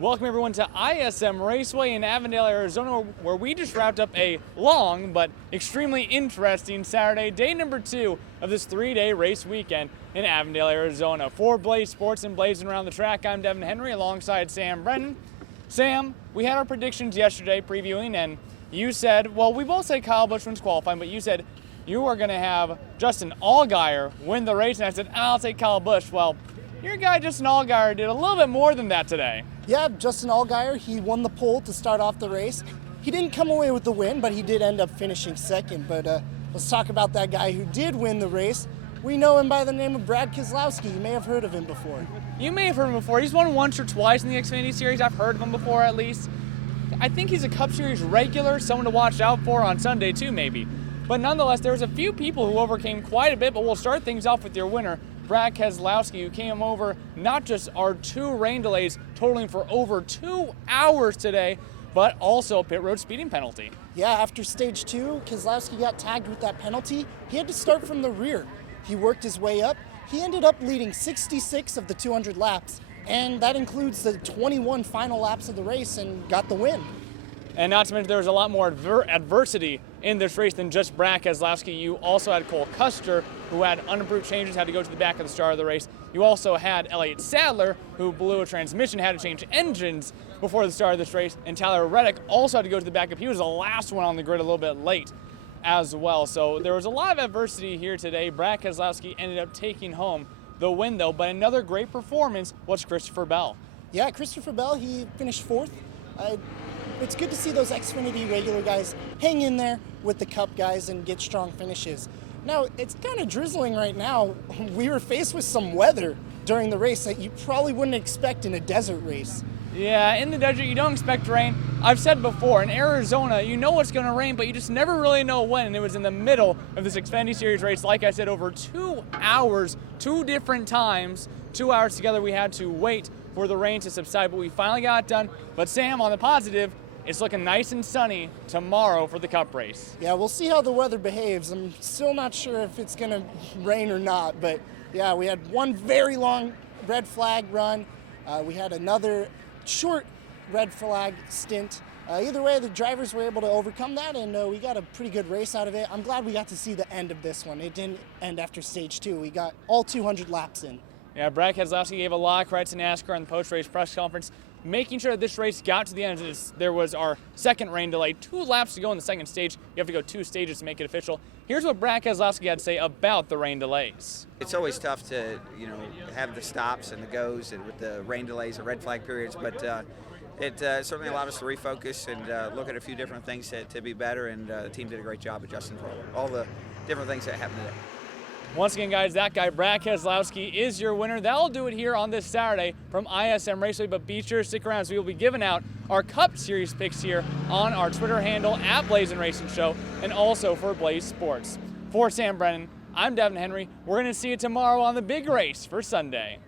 Welcome everyone to ISM Raceway in Avondale, Arizona, where we just wrapped up a long but extremely interesting Saturday, day number 2 of this 3-day race weekend in Avondale, Arizona. For Blaze Sports and Blazing Around the Track, I'm Devon Henry alongside Sam Brennan. Sam, we had our predictions yesterday previewing, and you said, well, we both said Kyle Busch wins qualifying, but you said you were going to have Justin Allgaier win the race, and I said, I'll take Kyle Busch. Well, your guy Justin Allgaier did a little bit more than that today. Yeah, Justin Allgaier, he won the pole to start off the race. He didn't come away with the win, but he did end up finishing second. But let's talk about that guy who did win the race. We know him by the name of Brad Keselowski. You may have heard of him before. You may have heard him before. He's won once or twice in the Xfinity Series. I've heard of him before, at least. I think he's a Cup Series regular, someone to watch out for on Sunday too, maybe. But nonetheless, there's a few people who overcame quite a bit, but we'll start things off with your winner, Brad Keselowski, who came over not just our 2 rain delays totaling for over 2 hours today, but also a pit road speeding penalty. Yeah, after stage 2, Keselowski got tagged with that penalty. He had to start from the rear. He worked his way up. He ended up leading 66 of the 200 laps, and that includes the 21 final laps of the race, and got the win. And not to mention there was a lot more adversity in this race than just Brad Keselowski. You also had Cole Custer, who had unapproved changes, had to go to the back of the start of the race. You also had Elliott Sadler, who blew a transmission, had to change engines before the start of this race. And Tyler Reddick also had to go to the backup. He was the last one on the grid a little bit late as well. So there was a lot of adversity here today. Brad Keselowski ended up taking home the win, though. But another great performance was Christopher Bell. Yeah, Christopher Bell, he finished 4th. It's good to see those Xfinity regular guys hang in there with the Cup guys and get strong finishes. Now, it's kind of drizzling right now. We were faced with some weather during the race that you probably wouldn't expect in a desert race. Yeah, in the desert, you don't expect rain. I've said before, in Arizona, you know it's going to rain, but you just never really know when. And it was in the middle of this Xfinity Series race. Like I said, over 2 hours, 2 different times, 2 hours together, we had to wait for the rain to subside, but we finally got it done. But Sam, on the positive, it's looking nice and sunny tomorrow for the Cup race. Yeah, we'll see how the weather behaves. I'm still not sure if it's going to rain or not, but yeah, we had one very long red flag run. We had another short red flag stint. Either way, the drivers were able to overcome that, and we got a pretty good race out of it. I'm glad we got to see the end of this one. It didn't end after stage 2. We got all 200 laps in. Yeah, Brad Keselowski gave a lot of credit to NASCAR in the post-race press conference, making sure that this race got to the end. There was our second rain delay, 2 laps to go in the second stage. You have to go 2 stages to make it official. Here's what Brad Keselowski had to say about the rain delays. It's always tough to, have the stops and the goes and with the rain delays and red flag periods, but it certainly allowed us to refocus and look at a few different things to be better, and the team did a great job adjusting for all the different things that happened today. Once again, guys, that guy, Brad Keselowski, is your winner. That'll do it here on this Saturday from ISM Raceway, but be sure to stick around as we will be giving out our Cup Series picks here on our Twitter handle at Blazing Racing Show, and also for Blaze Sports. For Sam Brennan, I'm Devon Henry. We're going to see you tomorrow on the big race for Sunday.